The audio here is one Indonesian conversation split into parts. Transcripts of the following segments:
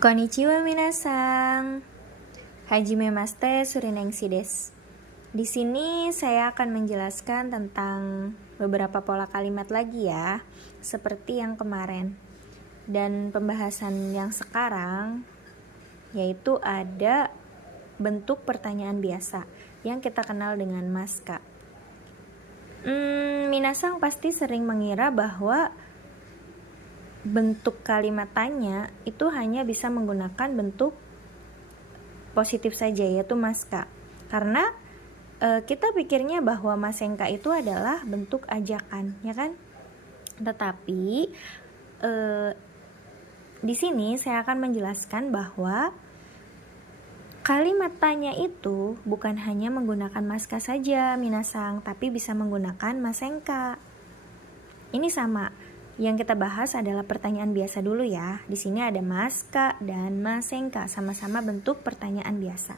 Konnichiwa minasan. Hajime maste surinengshi desu. Di sini saya akan menjelaskan tentang beberapa pola kalimat lagi ya, seperti yang kemarin. Dan pembahasan yang sekarang yaitu ada bentuk pertanyaan biasa yang kita kenal dengan maska. Minasang pasti sering mengira bahwa bentuk kalimat tanya itu hanya bisa menggunakan bentuk positif saja, yaitu maska. Karena kita pikirnya bahwa masengka itu adalah bentuk ajakan, ya kan? Tetapi di sini saya akan menjelaskan bahwa kalimat tanya itu bukan hanya menggunakan maska saja, minasang, tapi bisa menggunakan masengka. Ini sama. Yang kita bahas adalah pertanyaan biasa dulu ya. Di sini ada maska dan masengka, sama-sama bentuk pertanyaan biasa.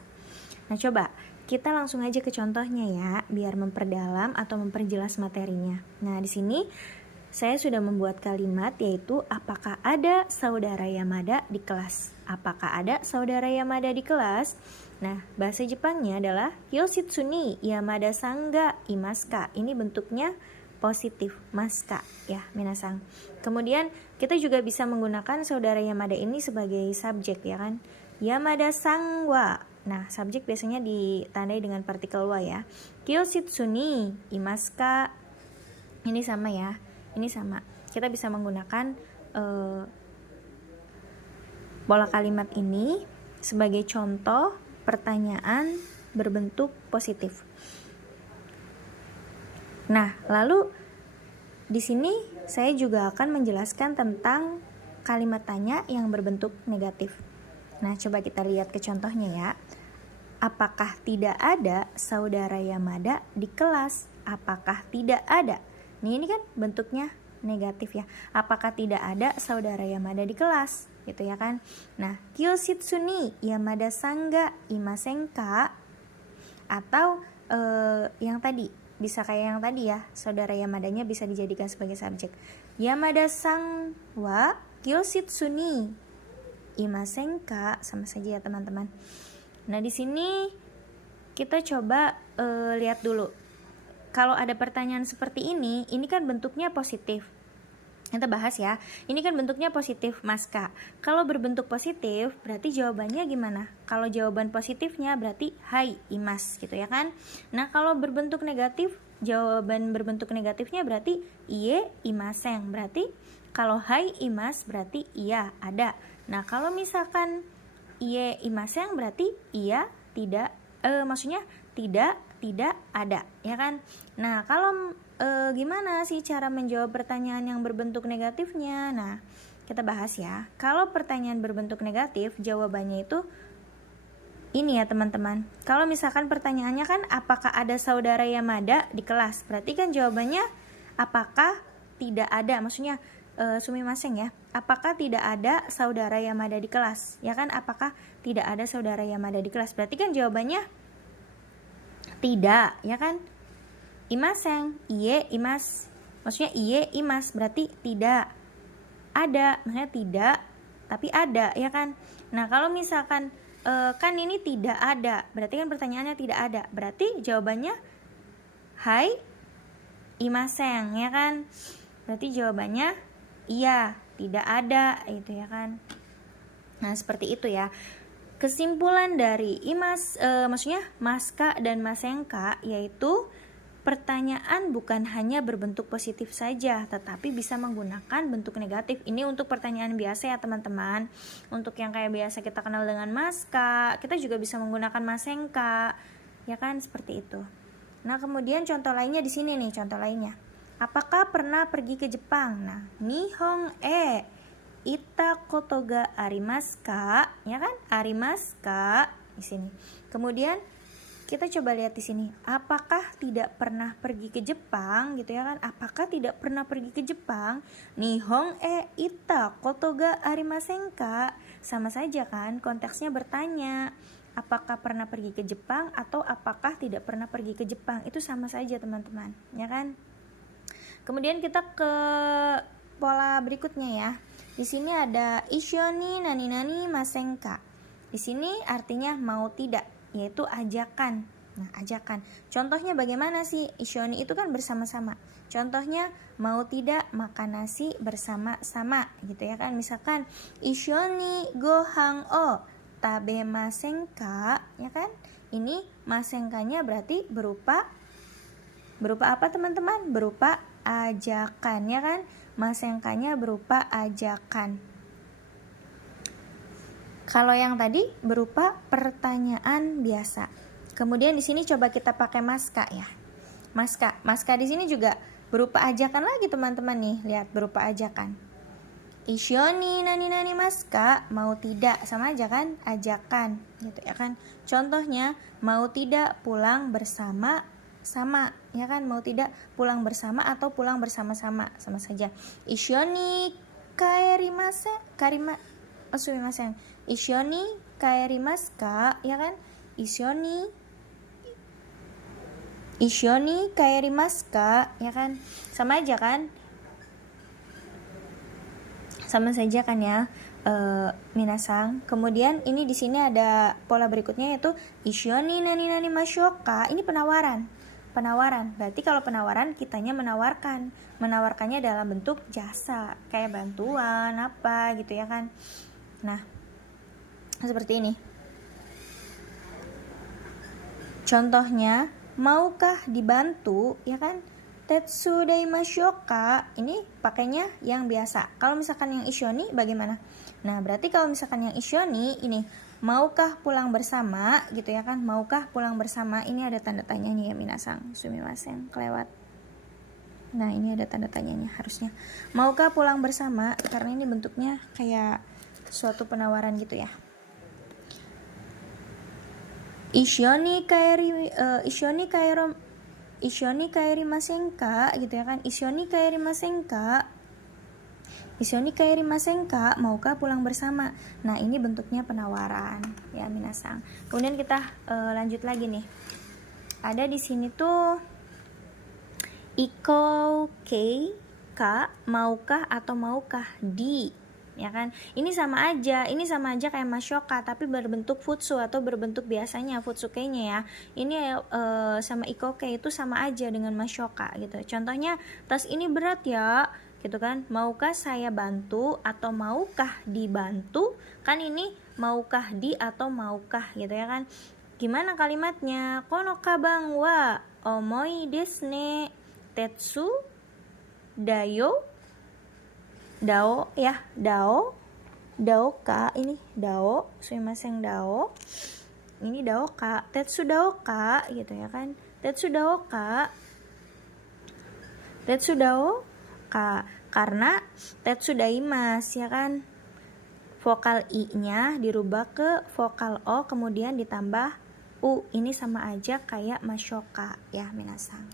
Nah, coba kita langsung aja ke contohnya ya, biar memperdalam atau memperjelas materinya. Nah, di sini saya sudah membuat kalimat yaitu apakah ada saudara Yamada di kelas? Apakah ada saudara Yamada di kelas? Nah, bahasa Jepangnya adalah Yoshitsu ni Yamada sangga imaska. Ini bentuknya positif, maska ya, minasang. Kemudian kita juga bisa menggunakan saudara Yamada ini sebagai subjek ya kan. Yamada sang wa. Nah, subjek biasanya ditandai dengan partikel wa ya. Kyoshitsu ni imaska. Ini sama ya. Ini sama. Kita bisa menggunakan pola kalimat ini sebagai contoh pertanyaan berbentuk positif. Nah, lalu di sini saya juga akan menjelaskan tentang kalimat tanya yang berbentuk negatif. Nah, coba kita lihat ke contohnya ya. Apakah tidak ada saudara Yamada di kelas? Apakah tidak ada? Ini kan bentuknya negatif ya. Apakah tidak ada saudara Yamada di kelas? Gitu ya kan. Nah, Kyoshitsu ni Yamada sangga imasenka, atau yang tadi bisa kayak yang tadi ya, saudara Yamadanya bisa dijadikan sebagai subjek. Yamada sang wa kyoshitsu ni imasenka, sama saja ya teman-teman. Nah, di sini kita coba lihat dulu. Kalau ada pertanyaan seperti ini kan bentuknya positif. Kita bahas ya. Ini kan bentuknya positif, maska. Kalau berbentuk positif, berarti jawabannya gimana? Kalau jawaban positifnya berarti hai imas gitu ya kan. Nah, kalau berbentuk negatif, jawaban berbentuk negatifnya berarti iye imaseng. Berarti kalau hai imas berarti iya ada. Nah, kalau misalkan iye imaseng berarti iya tidak, maksudnya tidak ada ya kan. Nah, kalau gimana sih cara menjawab pertanyaan yang berbentuk negatifnya? Nah, kita bahas ya. Kalau pertanyaan berbentuk negatif, jawabannya itu ini ya teman-teman. Kalau misalkan pertanyaannya kan apakah ada saudara Yamada di kelas? Berarti kan jawabannya apakah tidak ada, maksudnya sumimasen ya. Apakah tidak ada saudara Yamada di kelas? Ya kan, apakah tidak ada saudara Yamada di kelas? Berarti kan jawabannya tidak, ya kan? Imaseng, iye imas, maksudnya iye imas, berarti tidak ada, maksudnya tidak tapi ada, ya kan? Nah, kalau misalkan kan ini tidak ada, berarti kan pertanyaannya tidak ada, berarti jawabannya hai imaseng, ya kan? Berarti jawabannya iya, tidak ada, itu ya kan? Nah, seperti itu ya. Kesimpulan dari maksudnya maska dan masengka yaitu pertanyaan bukan hanya berbentuk positif saja, tetapi bisa menggunakan bentuk negatif. Ini untuk pertanyaan biasa ya teman-teman. Untuk yang kayak biasa kita kenal dengan maska, kita juga bisa menggunakan masengka, ya kan, seperti itu. Nah, kemudian contoh lainnya di sini nih, contoh lainnya. Apakah pernah pergi ke Jepang? Nah, nihong ita koto ga arimaska, ya kan? Arimaska di sini. Kemudian kita coba lihat di sini. Apakah tidak pernah pergi ke Jepang gitu ya kan? Apakah tidak pernah pergi ke Jepang? Nihong ita koto ga arimasenka. Sama saja kan? Konteksnya bertanya. Apakah pernah pergi ke Jepang atau apakah tidak pernah pergi ke Jepang? Itu sama saja teman-teman, ya kan? Kemudian kita ke pola berikutnya ya. Di sini ada ishoni nani nani masenka. Di sini artinya mau tidak, yaitu ajakan. Nah, ajakan. Contohnya bagaimana sih? Ishoni itu kan bersama-sama. Contohnya mau tidak makan nasi bersama-sama gitu ya kan. Misalkan ishoni gohan o tabemasen ka, ya kan? Ini masenkanya berarti berupa apa teman-teman? Berupa ajakan ya kan? Masenkanya berupa ajakan. Kalau yang tadi berupa pertanyaan biasa. Kemudian di sini coba kita pakai maska ya. Maska di sini juga berupa ajakan lagi teman-teman nih. Lihat berupa ajakan. Ishoni nani nani maska, mau tidak, sama aja kan? Ajakan gitu ya kan. Contohnya mau tidak pulang bersama sama ya kan, mau tidak pulang bersama atau pulang bersama-sama, sama saja. Ishoni kaerimasen sumimasen. Ishoni kaerimaska, ya kan? Ishoni kaerimaska, ya kan? Sama aja kan? Sama saja kan ya, minasang. Kemudian ini di sini ada pola berikutnya yaitu ishoni nani nani mashoka. Ini penawaran. Berarti kalau penawaran kitanya menawarkannya dalam bentuk jasa, kayak bantuan apa gitu ya kan. Nah, seperti ini. Contohnya, maukah dibantu, ya kan? Tetsudai mashoka, ini pakainya yang biasa. Kalau misalkan yang ishoni bagaimana? Nah, berarti kalau misalkan yang ishoni ini maukah pulang bersama gitu ya kan? Maukah pulang bersama? Ini ada tanda tanyanya ya minasang. Sumimasen, kelewat. Nah, ini ada tanda tanyanya harusnya. Maukah pulang bersama? Karena ini bentuknya kayak suatu penawaran gitu ya. Ishoni kaerimasenka gitu ya kan. Ishoni kaerimasenka, maukah pulang bersama. Nah, ini bentuknya penawaran ya minasang. Kemudian kita lanjut lagi nih. Ada di sini tuh iko kei ka, maukah atau maukah di, ya kan? Ini sama aja kayak mashoka tapi berbentuk futsu atau berbentuk biasanya futsukenya ya. Ini sama ikoke itu sama aja dengan mashoka gitu. Contohnya, tas ini berat ya gitu kan. Maukah saya bantu atau maukah dibantu? Kan ini maukah di atau maukah gitu ya kan. Gimana kalimatnya? Kono kabang wa omoi desu ne tetsu dayo dao ya, dao ka, ini dao, sumimasen dao, ini dao ka, tetsu dao ka gitu ya kan. Tetsu dao ka karena tetsu daimas ya kan, vokal i nya dirubah ke vokal o kemudian ditambah u. Ini sama aja kayak mashoka ya minasang.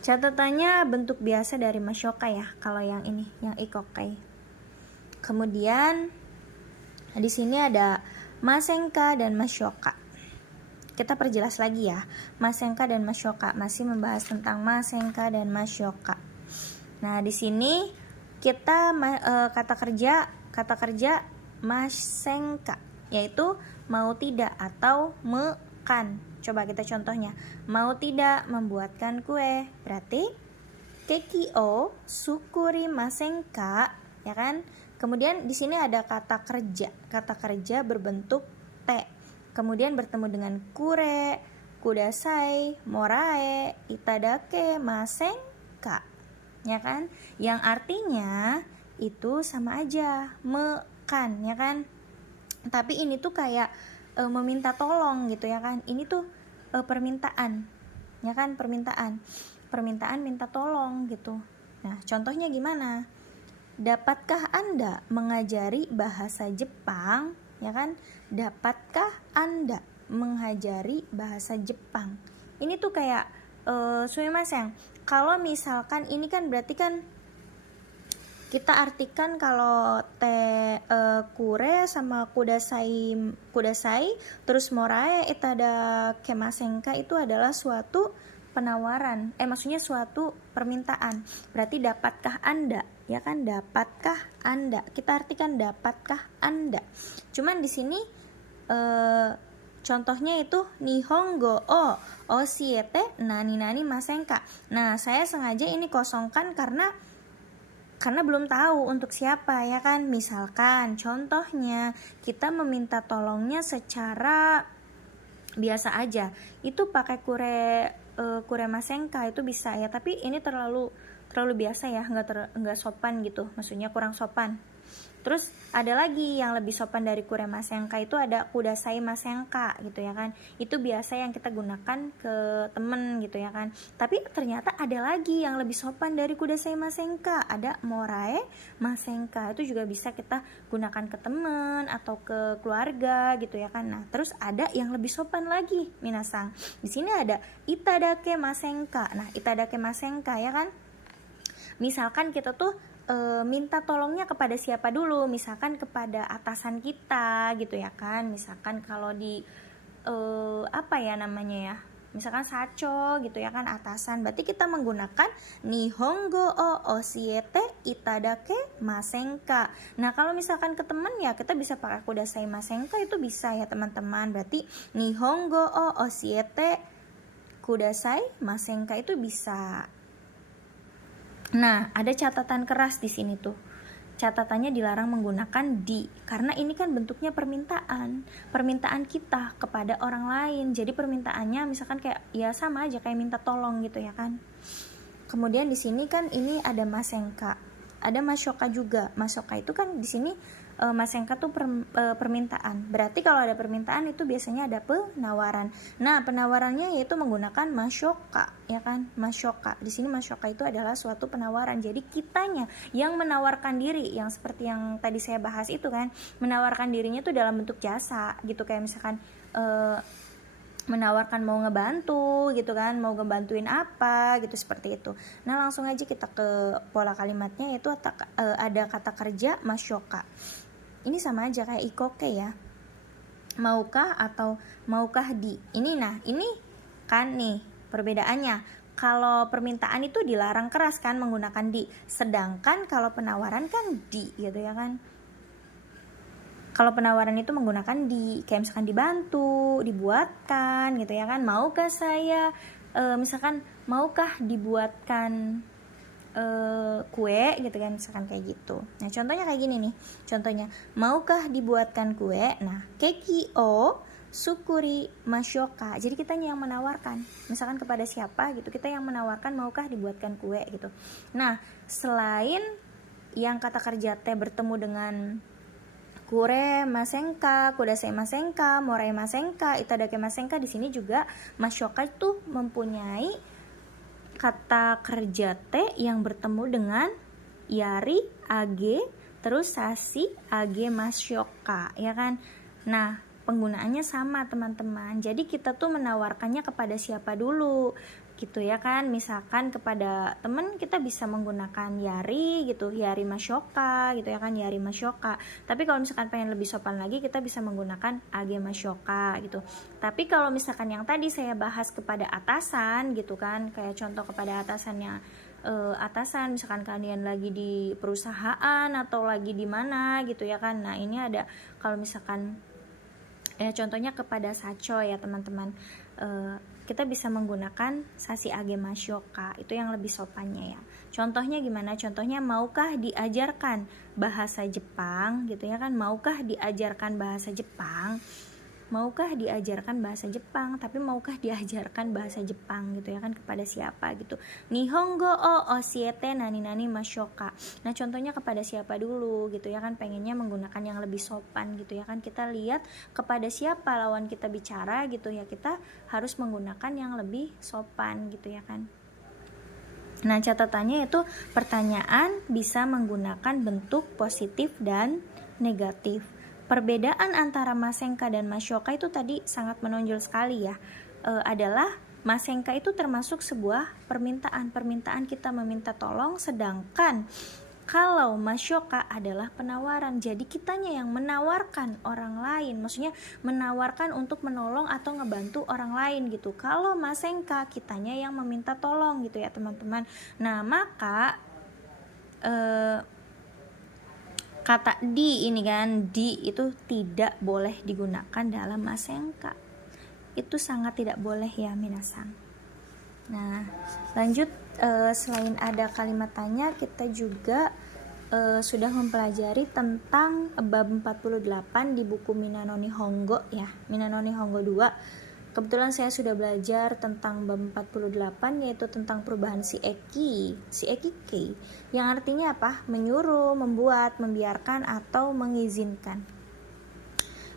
Catatannya bentuk biasa dari mashoka ya, kalau yang ini, yang ikokai. Kemudian di sini ada masenka dan mashoka. Kita perjelas lagi ya, masenka dan mashoka, masih membahas tentang masenka dan mashoka. Nah, di sini kita kata kerja masenka, yaitu mau tidak atau mekan. Coba kita contohnya. Mau tidak membuatkan kue. Berarti keki o sukuri masenka, ya kan? Kemudian di sini ada kata kerja. Kata kerja berbentuk te. Kemudian bertemu dengan kure, kudasai, morae, itadake, masenka. Ya kan? Yang artinya itu sama aja, mekan, ya kan? Tapi ini tuh kayak meminta tolong gitu ya kan. Ini tuh permintaan ya kan, permintaan minta tolong gitu. Nah, contohnya gimana? Dapatkah Anda mengajari bahasa Jepang, ya kan? Dapatkah Anda mengajari bahasa Jepang? Ini tuh kayak sumimasen. Kalau misalkan ini kan berarti kan kita artikan kalau kure sama kudasai terus morae itu ada kemasenka, itu adalah suatu penawaran, maksudnya suatu permintaan. Berarti dapatkah Anda, ya kan, dapatkah Anda? Kita artikan dapatkah Anda. Cuman di sini contohnya itu nihongo o oshiete nani nani masenka. Nah, saya sengaja ini kosongkan karena belum tahu untuk siapa, ya kan. Misalkan contohnya kita meminta tolongnya secara biasa aja, itu pakai kure masenka itu bisa ya, tapi ini terlalu biasa ya, nggak sopan gitu, maksudnya kurang sopan. Terus ada lagi yang lebih sopan dari kure masenka, itu ada kudasai masenka gitu ya kan. Itu biasa yang kita gunakan ke temen gitu ya kan. Tapi ternyata ada lagi yang lebih sopan dari kudasai masenka, ada morae masenka. Itu juga bisa kita gunakan ke temen atau ke keluarga gitu ya kan. Nah, terus ada yang lebih sopan lagi, minasang. Di sini ada itadake masenka. Nah, itadake masenka ya kan. Misalkan kita tuh minta tolongnya kepada siapa dulu, misalkan kepada atasan kita gitu ya kan. Misalkan kalau di misalkan sacho gitu ya kan, atasan, berarti kita menggunakan nihongo o oshiete itadake masenka. Nah, kalau misalkan ke teman ya kita bisa pakai kudasai masenka, itu bisa ya teman-teman. Berarti nihongo o oshiete kudasai masenka itu bisa. Nah, ada catatan keras di sini tuh. Catatannya dilarang menggunakan di, karena ini kan bentuknya permintaan kita kepada orang lain. Jadi permintaannya misalkan kayak ya sama aja kayak minta tolong gitu ya kan. Kemudian di sini kan ini ada masenka, ada masyoka juga. Masyoka itu kan di sini masenka tuh permintaan. Berarti kalau ada permintaan itu biasanya ada penawaran. Nah, penawarannya yaitu menggunakan masyoka, ya kan? Masyoka. Di sini masyoka itu adalah suatu penawaran. Jadi kitanya yang menawarkan diri, yang seperti yang tadi saya bahas itu kan, menawarkan dirinya tuh dalam bentuk jasa gitu, kayak misalkan menawarkan mau ngebantu gitu kan, mau ngebantuin apa gitu, seperti itu. Nah, langsung aja kita ke pola kalimatnya, yaitu ada kata kerja masyoka. Ini sama aja kayak ikoke ya, maukah atau maukah di. Ini kan nih perbedaannya. Kalau permintaan itu dilarang keras kan menggunakan di, sedangkan kalau penawaran kan di gitu ya kan. Kalau penawaran itu menggunakan di, kayak misalkan dibantu, dibuatkan gitu ya kan. Maukah saya misalkan maukah dibuatkan kue gitu kan, misalkan kayak gitu. Nah, contohnya kayak gini nih. Contohnya, maukah dibuatkan kue? Nah, keki o sukuri masyoka. Jadi kita yang menawarkan, misalkan kepada siapa gitu, kita yang menawarkan maukah dibuatkan kue gitu. Nah, selain yang kata kerja te bertemu dengan kure masenka, kudasai masenka, morai masenka, itadake masenka, di sini juga masyoka itu mempunyai kata kerja te yang bertemu dengan yari, age, terus sasi, age, masyoka, ya kan. Nah, penggunaannya sama teman-teman. Jadi kita tuh menawarkannya kepada siapa dulu gitu ya kan. Misalkan kepada temen kita bisa menggunakan yari gitu, yari masyoka gitu ya kan, yari masyoka. Tapi kalau misalkan pengen lebih sopan lagi, kita bisa menggunakan age masyoka gitu. Tapi kalau misalkan yang tadi saya bahas kepada atasan gitu kan, kayak contoh kepada atasannya, atasan misalkan kalian lagi di perusahaan atau lagi di mana gitu ya kan. Nah, ini ada kalau misalkan contohnya kepada sacho ya teman-teman, kita bisa menggunakan sasi age masyoka, itu yang lebih sopannya ya. Contohnya gimana? Contohnya, maukah diajarkan bahasa Jepang gitu ya kan, maukah diajarkan bahasa Jepang, maukah diajarkan bahasa Jepang, tapi maukah diajarkan bahasa Jepang gitu ya kan, kepada siapa gitu. Nihongo o oshiete nani nani masyoka. Nah, contohnya kepada siapa dulu gitu ya kan, pengennya menggunakan yang lebih sopan gitu ya kan. Kita lihat kepada siapa lawan kita bicara gitu ya, kita harus menggunakan yang lebih sopan gitu ya kan. Nah, catatannya itu pertanyaan bisa menggunakan bentuk positif dan negatif. Perbedaan antara masenka dan masyoka itu tadi sangat menonjol sekali ya. Adalah masenka itu termasuk sebuah permintaan kita meminta tolong, sedangkan kalau masyoka adalah penawaran. Jadi kitanya yang menawarkan orang lain, maksudnya menawarkan untuk menolong atau ngebantu orang lain gitu. Kalau masenka kitanya yang meminta tolong gitu ya teman-teman. Nah, maka kata di ini kan, di itu tidak boleh digunakan dalam masenka. Itu sangat tidak boleh ya minasang. Nah, lanjut, selain ada kalimat tanya, kita juga sudah mempelajari tentang bab 48 di buku Minano Nihongo ya, Minano Nihongo 2. Kebetulan saya sudah belajar tentang bab 48, yaitu tentang perubahan si eki kei, yang artinya apa? Menyuruh, membuat, membiarkan, atau mengizinkan.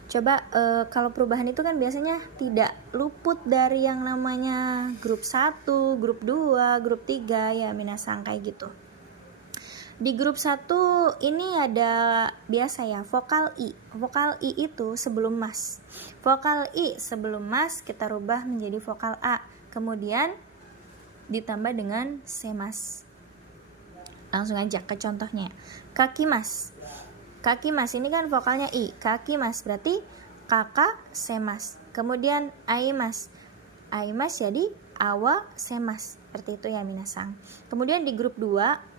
Coba kalau perubahan itu kan biasanya tidak luput dari yang namanya grup 1, grup 2, grup 3 ya minasang, kayak gitu. Di grup 1 ini ada biasa ya vokal I. Vokal I itu sebelum mas. Vokal I sebelum mas kita rubah menjadi vokal A. Kemudian ditambah dengan semas. Langsung aja ke contohnya. Kaki mas. Kaki mas ini kan vokalnya I. Kaki mas berarti kakak semas. Kemudian aimas. Aimas jadi awa semas. Seperti itu ya minasang. Kemudian di grup 2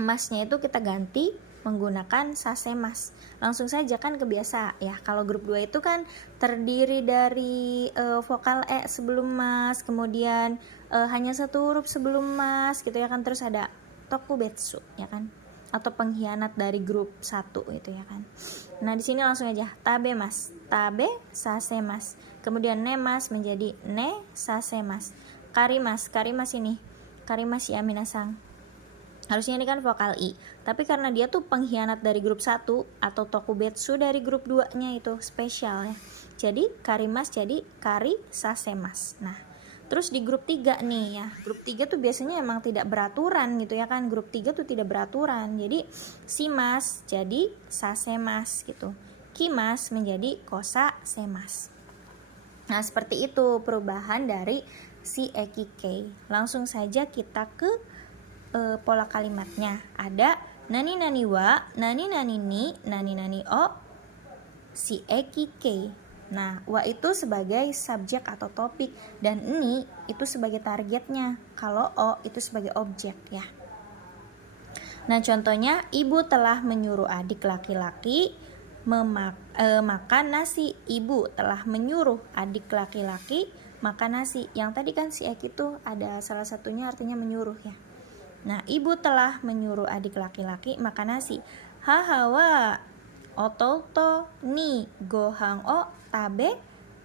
masnya itu kita ganti menggunakan sasemas. Langsung saja kan kebiasa ya. Kalau grup 2 itu kan terdiri dari vokal E sebelum mas, kemudian hanya satu huruf sebelum mas gitu ya kan, terus ada tokubetsu ya kan, atau pengkhianat dari grup 1 itu ya kan. Nah, di sini langsung aja tabe mas, tabe sasemas. Kemudian nemas menjadi ne sasemas. Karimas, karimas ini. Karimas ya minasang. Harusnya ini kan vokal I, tapi karena dia tuh pengkhianat dari grup 1 atau tokubetsu dari grup 2 nya itu spesial ya. Jadi karimas jadi kari sasemas. Nah, terus di grup 3 nih ya. Grup 3 tuh biasanya emang tidak beraturan gitu ya kan. Grup 3 tuh tidak beraturan. Jadi simas jadi sasemas gitu. Kimas menjadi kosa semas. Nah, seperti itu perubahan dari si eki kei. Langsung saja kita ke pola kalimatnya. Ada nani nani wa, nani nani ni, nani nani o, si eki kei. Nah, wa itu sebagai subjek atau topik dan ni itu sebagai targetnya. Kalau o itu sebagai objek ya. Nah, contohnya ibu telah menyuruh adik laki-laki makan nasi. Ibu telah menyuruh adik laki-laki makan nasi. Yang tadi kan si eki itu ada salah satunya artinya menyuruh ya. Nah, ibu telah menyuruh adik laki-laki makan nasi. Haha wa ototo ni gohan o tabe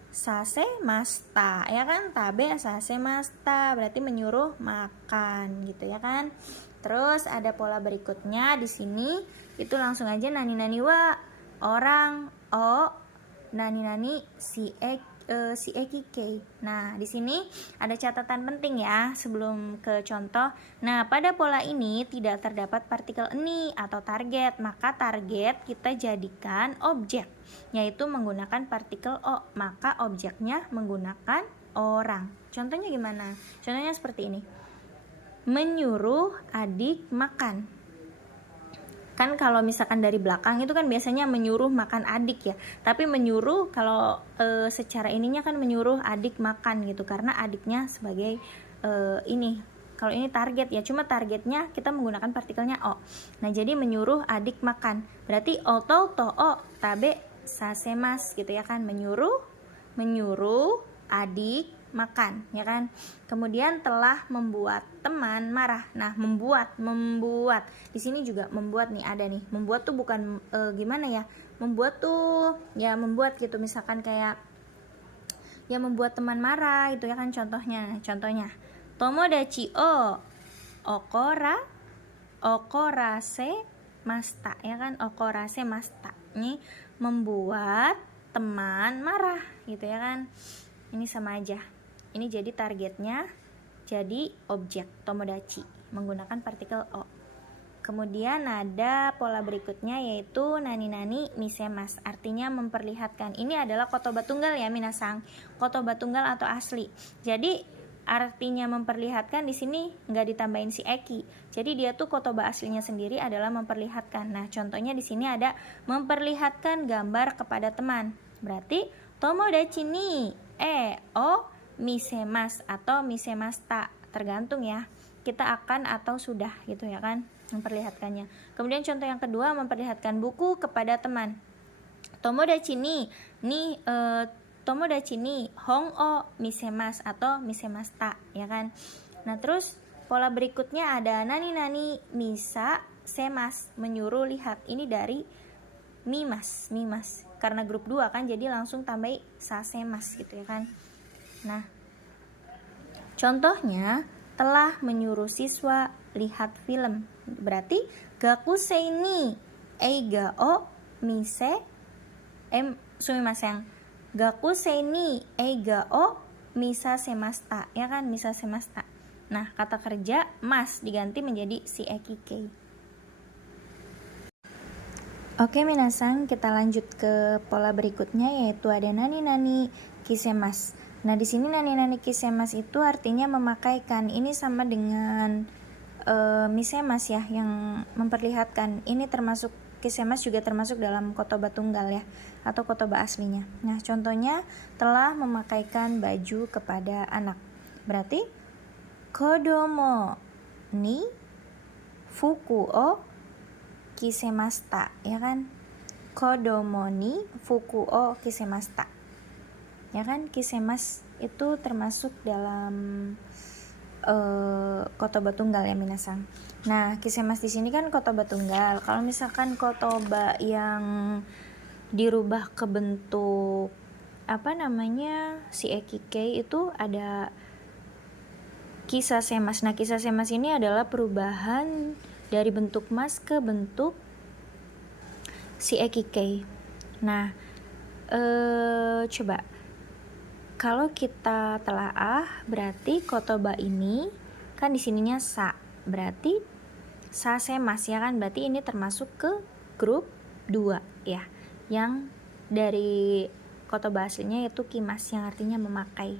sase masta. Ya kan? Tabe sase masta berarti menyuruh makan gitu ya kan? Terus ada pola berikutnya di sini itu langsung aja nani nani wa orang o nani nani si eki kei. Nah, di sini ada catatan penting ya sebelum ke contoh. Nah, pada pola ini tidak terdapat partikel ni atau target, maka target kita jadikan objek, yaitu menggunakan partikel o, maka objeknya menggunakan orang. Contohnya gimana? Contohnya seperti ini. Menyuruh adik makan. Kan kalau misalkan dari belakang itu kan biasanya menyuruh makan adik ya, tapi menyuruh kalau secara ininya kan menyuruh adik makan gitu, karena adiknya sebagai ini. Kalau ini target ya, cuma targetnya kita menggunakan partikelnya o. Nah, jadi menyuruh adik makan berarti oto to o tabe sasemas gitu ya kan, menyuruh adik makan ya kan. Kemudian telah membuat teman marah. Nah, membuat di sini juga membuat nih ada nih. Membuat tuh bukan gimana ya, membuat tuh ya membuat gitu, misalkan kayak ya membuat teman marah gitu ya kan. Contohnya tomodachi o okorase masta ya kan, okorase masta ini membuat teman marah gitu ya kan. Ini sama aja, ini jadi targetnya jadi objek tomodachi menggunakan partikel o. Kemudian ada pola berikutnya yaitu nani nani misemas, artinya memperlihatkan. Ini adalah kotoba tunggal ya minasang, kotoba tunggal atau asli. Jadi artinya memperlihatkan di sini nggak ditambahin si eki. Jadi dia tuh kotoba aslinya sendiri adalah memperlihatkan. Nah, contohnya di sini ada memperlihatkan gambar kepada teman. Berarti tomodachi ni o misemas atau misemasta, tergantung ya, kita akan atau sudah gitu ya kan. memperlihatkannya. Kemudian contoh yang kedua memperlihatkan buku kepada teman. Tomodachi ni hong o misemasu atau misemashita, ya kan. Nah, terus pola berikutnya ada nani misa semas, menyuruh lihat. Ini dari mimas. Karena grup 2 kan, jadi langsung tambah sasemas gitu ya kan. Nah, contohnya telah menyuruh siswa lihat film. Berarti gakusei ni eiga o mise sumimasen. Gakusei ni eiga o misa semasta, ya kan, misa semasta. Nah, kata kerja mas diganti menjadi si ekikei. Oke, minasan, kita lanjut ke pola berikutnya, yaitu ada nani kisemas. Nah, di sini nani kisemas itu artinya memakaikan. Ini sama dengan misemas ya, yang memperlihatkan. Ini termasuk kisemas, juga termasuk dalam kotoba tunggal ya, atau kotoba aslinya. Nah, contohnya telah memakaikan baju kepada anak. Berarti kodomo ni fuku o kisemasta, ya kan. Kodomo ni fuku o kisemasta, ya kan. Kisemas itu termasuk dalam kotoba tunggal ya minasan. Nah, kisemas di sini kan kotoba tunggal. Kalau misalkan kotoba yang dirubah ke bentuk si ekikei itu ada kisah semas. Nah, kisah semas ini adalah perubahan dari bentuk mas ke bentuk si ekikei. Nah, coba kalau kita telaah, berarti kotoba ini kan di sininya sa, berarti sa semas, ya kan. Berarti ini termasuk ke grup 2 ya, yang dari kotoba aslinya yaitu kimas, yang artinya memakai.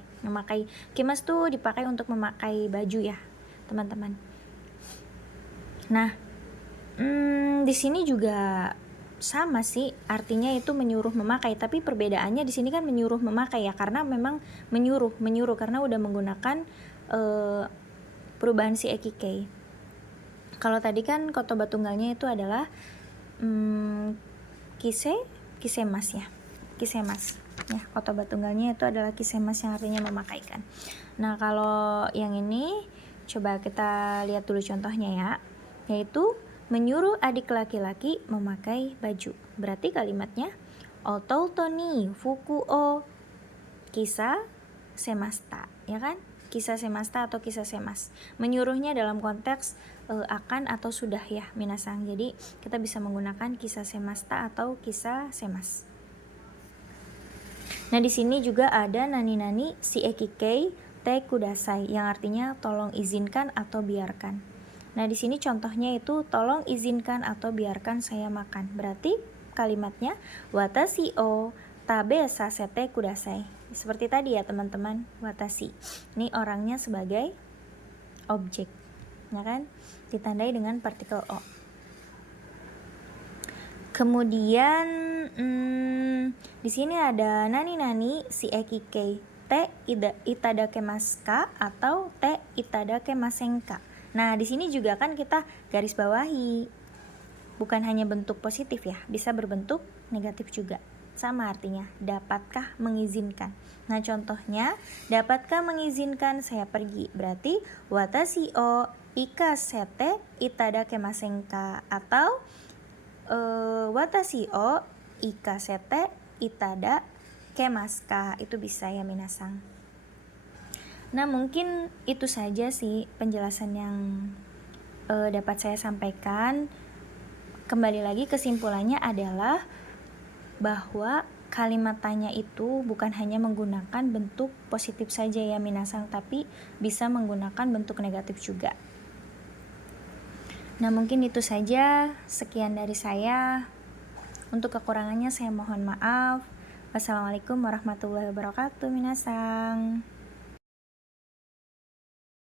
Kimas tuh dipakai untuk memakai baju ya, teman-teman. Nah, di sini juga sama sih, artinya itu menyuruh memakai, tapi perbedaannya di sini kan menyuruh memakai ya, karena memang menyuruh karena udah menggunakan perubahan si ekikei. Kalau tadi kan kotoba tunggalnya itu adalah kisemas ya, kisemas ya, kotoba tunggalnya itu adalah kisemas yang artinya memakaikan. Nah, kalau yang ini coba kita lihat dulu contohnya ya, yaitu menyuruh adik laki-laki memakai baju. Berarti kalimatnya otouto ni fuku o kisa semasta, ya kan. Kisah semasta atau kisah semas. Menyuruhnya dalam konteks akan atau sudah ya minasan. Jadi kita bisa menggunakan kisah semasta atau kisah semas. Nah, di sini juga ada nani si ekikei te kudasai, yang artinya tolong izinkan atau biarkan. Nah, di sini contohnya itu tolong izinkan atau biarkan saya makan. Berarti kalimatnya watashi o tabe sasete kudasai. Seperti tadi ya teman-teman, watashi. Ini orangnya sebagai objek, ya kan? Ditandai dengan partikel o. Kemudian di sini ada nani si ekikei te itadakemasu ka atau te itadakemasen ka. Nah, di sini juga kan kita garis bawahi. Bukan hanya bentuk positif ya, bisa berbentuk negatif juga. Sama artinya, dapatkah mengizinkan. Nah, contohnya, dapatkah mengizinkan saya pergi? Berarti watashi o ikasete itadakemasen ka atau watashi o ikasete itadakemasu ka. Itu bisa ya minasan. Nah, mungkin itu saja sih penjelasan yang dapat saya sampaikan. Kembali lagi, kesimpulannya adalah bahwa kalimat tanya itu bukan hanya menggunakan bentuk positif saja ya minasan, tapi bisa menggunakan bentuk negatif juga. Nah, mungkin itu saja. Sekian dari saya. Untuk kekurangannya saya mohon maaf. Wassalamualaikum warahmatullahi wabarakatuh minasan.